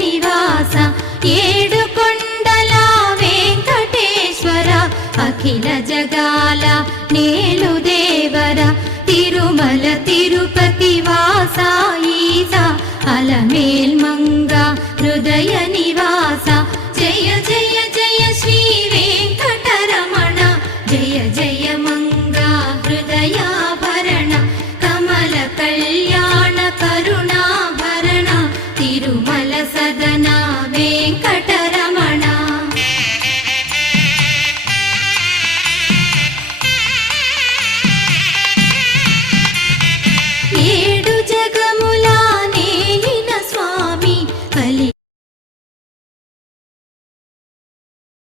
నివాస ఏడుకొండల వెంకటేశ్వర అఖిల జగాల నేలు దేవర తిరుమల తిరుపతి వాస ఈస అలమేల్మంగ హృదయ నివాస జయ జయ జయ శ్రీ వెంకటరమణ జయ జయ మంగ హృదయాభరణ కమల కళ్యాణ కరుణాభరణ తిరుమల సదన